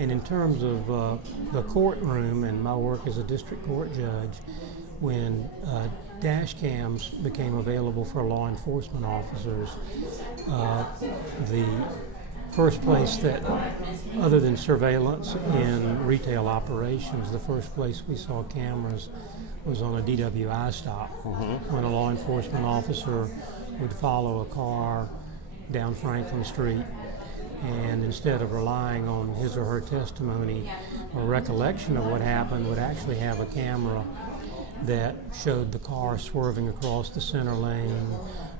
And in terms of the courtroom and my work as a district court judge, when dash cams became available for law enforcement officers, the first place that, other than surveillance in retail operations, the first place we saw cameras was on a DWI stop. When a law enforcement officer would follow a car down Franklin Street, and instead of relying on his or her testimony or recollection of what happened, would actually have a camera that showed the car swerving across the center lane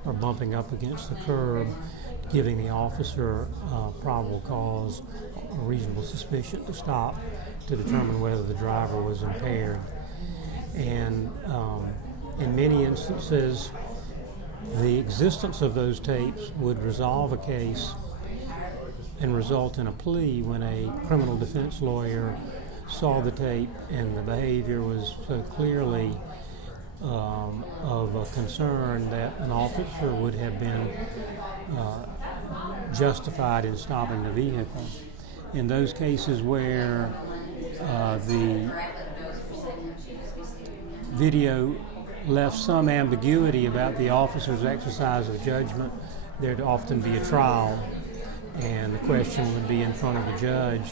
or bumping up against the curb, giving the officer probable cause or reasonable suspicion to stop to determine whether the driver was impaired. And in many instances, the existence of those tapes would resolve a case and result in a plea when a criminal defense lawyer saw the tape and the behavior was so clearly of a concern that an officer would have been justified in stopping the vehicle. In those cases where the video left some ambiguity about the officer's exercise of judgment, there'd often be a trial, and the question would be in front of the judge: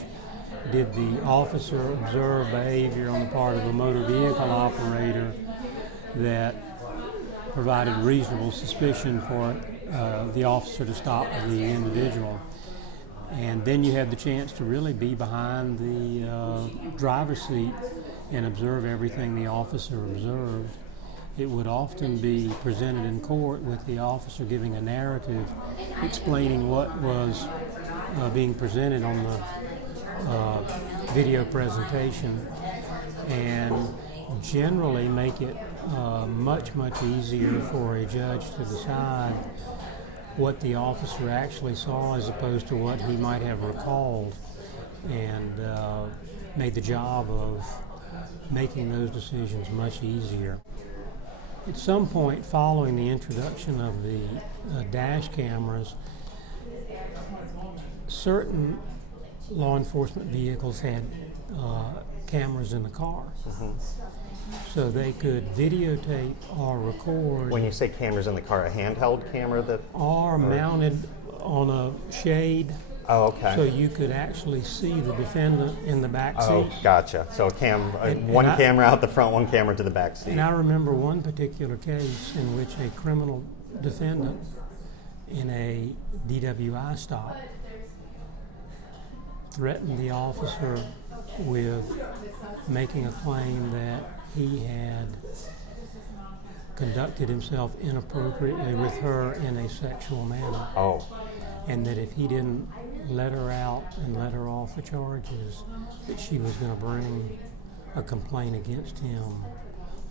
did the officer observe behavior on the part of a motor vehicle operator that provided reasonable suspicion for the officer to stop the individual? And then you had the chance to really be behind the driver's seat and observe everything the officer observed. It would often be presented in court with the officer giving a narrative explaining what was being presented on the video presentation, and generally make it much easier for a judge to decide what the officer actually saw as opposed to what he might have recalled, and made the job of making those decisions much easier. At some point following the introduction of the dash cameras, certain law enforcement vehicles had cameras in the car. So they could videotape or record. When you say cameras in the car, a handheld camera that? Or mounted on a shade. Oh, okay. So you could actually see the defendant in the back seat. Oh, gotcha. So one camera out the front, one camera to the back seat. And I remember one particular case in which a criminal defendant in a DWI stop threatened the officer with making a claim that he had conducted himself inappropriately with her in a sexual manner. Oh. And that if he didn't let her out and let her off the charges, that she was going to bring a complaint against him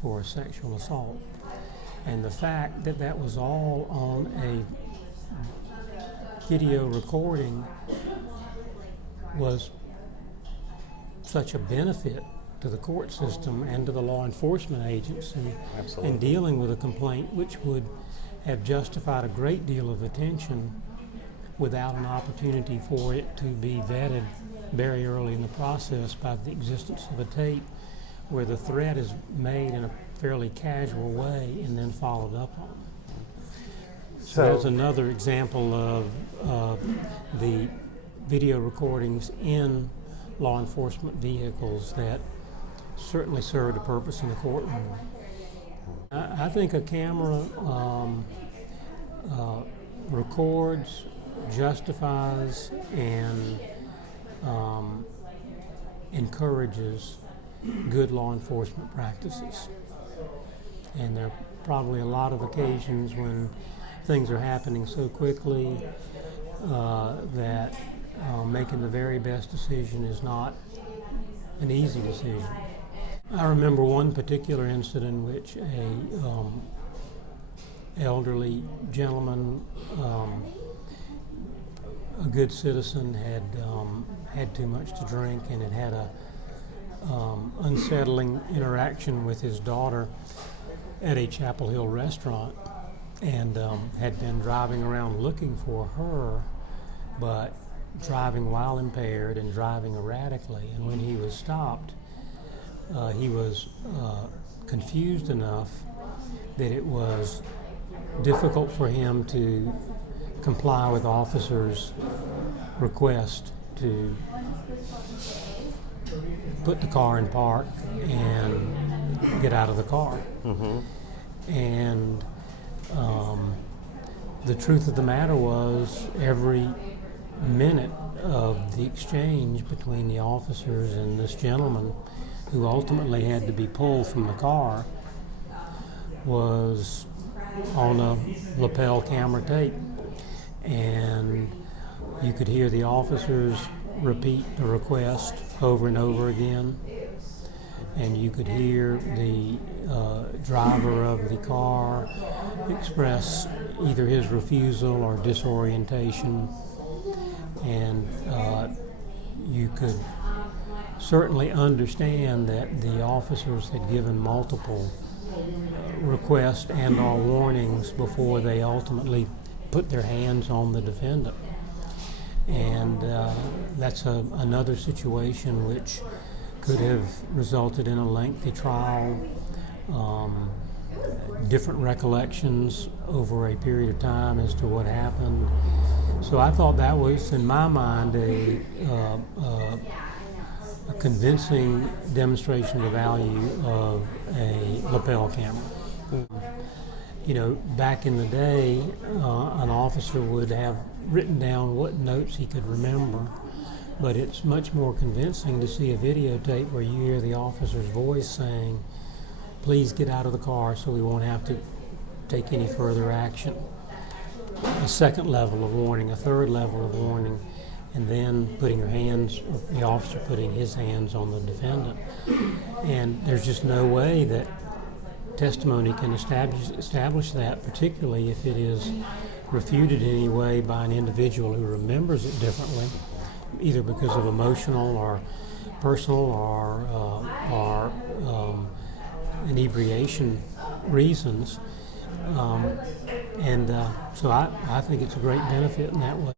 for a sexual assault. And the fact that that was all on a video recording was such a benefit to the court system and to the law enforcement agency. Absolutely. In dealing with a complaint, which would have justified a great deal of attention without an opportunity for it to be vetted very early in the process by the existence of a tape where the threat is made in a fairly casual way and then followed up on. So that's another example of the video recordings in law enforcement vehicles that certainly served a purpose in the courtroom. I think a camera records, justifies, and encourages good law enforcement practices. And there are probably a lot of occasions when things are happening so quickly that making the very best decision is not an easy decision. I remember one particular incident in which a elderly gentleman, a good citizen, had too much to drink and had a unsettling interaction with his daughter at a Chapel Hill restaurant, and had been driving around looking for her, but driving while impaired and driving erratically. And when he was stopped, he was confused enough that it was difficult for him to comply with officers' request to put the car in park and get out of the car. And the truth of the matter was, every minute of the exchange between the officers and this gentleman, who ultimately had to be pulled from the car, was on a lapel camera tape. And you could hear the officers repeat the request over and over again. And you could hear the driver of the car express either his refusal or disorientation. And you could certainly understand that the officers had given multiple requests and or warnings before they ultimately put their hands on the defendant. And that's another situation which could have resulted in a lengthy trial, different recollections over a period of time as to what happened. So I thought that was, in my mind, a convincing demonstration of the value of a lapel camera. You know, back in the day, an officer would have written down what notes he could remember, but it's much more convincing to see a videotape where you hear the officer's voice saying, "Please get out of the car so we won't have to take any further action." A second level of warning, a third level of warning, and then the officer putting his hands on the defendant. And there's just no way that testimony can establish that, particularly if it is refuted in any way by an individual who remembers it differently, either because of emotional or personal or inebriation reasons. So I think it's a great benefit in that way.